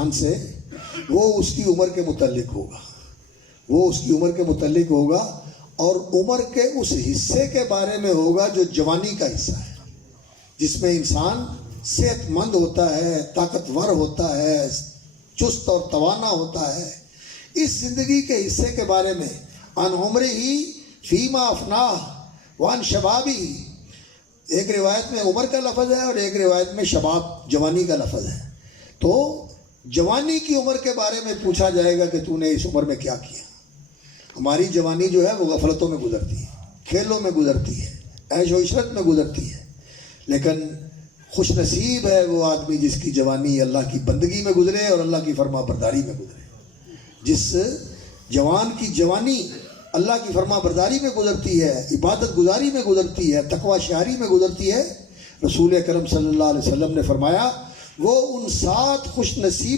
انسان سے وہ اس کی عمر کے متعلق ہوگا، وہ اس کی عمر کے متعلق ہوگا، اور عمر کے اس حصے کے بارے میں ہوگا جو جوانی کا حصہ ہے، جس میں انسان صحت مند ہوتا ہے، طاقتور ہوتا ہے، چست اور توانا ہوتا ہے۔ اس زندگی کے حصے کے بارے میں ان عمر ہی فیما افناہ وان شبابی، ایک روایت میں عمر کا لفظ ہے اور ایک روایت میں شباب جوانی کا لفظ ہے۔ تو جوانی کی عمر کے بارے میں پوچھا جائے گا کہ تو نے اس عمر میں کیا کیا۔ ہماری جوانی جو ہے وہ غفلتوں میں گزرتی ہے، کھیلوں میں گزرتی ہے، عیش و عشرت میں گزرتی ہے، لیکن خوش نصیب ہے وہ آدمی جس کی جوانی اللہ کی بندگی میں گزرے اور اللہ کی فرما برداری میں گزرے۔ جس جوان کی جوانی اللہ کی فرما برداری میں گزرتی ہے، عبادت گزاری میں گزرتی ہے، تقوی شعاری میں گزرتی ہے، رسول اکرم صلی اللہ علیہ وسلم نے فرمایا وہ ان 7 خوش نصیب